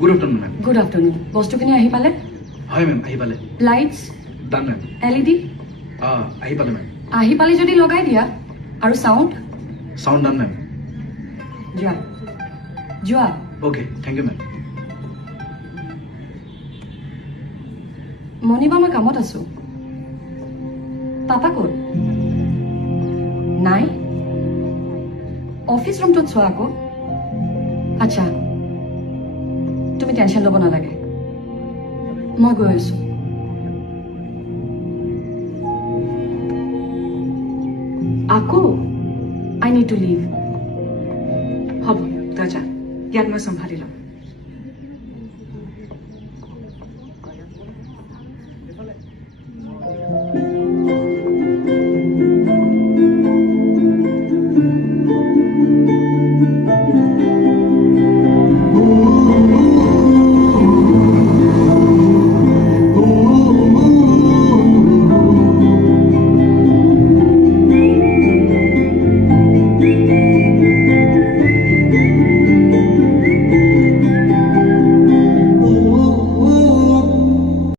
good afternoon ma'am good afternoon বস্তুখিনি আহি পালে হয় মেম আহি পালে লাইটছ ডান মেম LED আহি পালে মেম আহি পালে যদি লগাই দিয়া আৰু চাউণ্ড চাউণ্ড ডান মেম যোৱা যোৱা অ'কে থেংক ইউ মেম মণিবা মই কামত আছো পাপা ক'ত নাই অফিচ ৰুমটোত চোৱা আকৌ আচ্ছা তুমি টেনশ্যন ল'ব নালাগে মই গৈ আছো আকৌ আই নিড টু লিভ হ'ব তই যা ইয়াত মই চম্ভালি ল'ম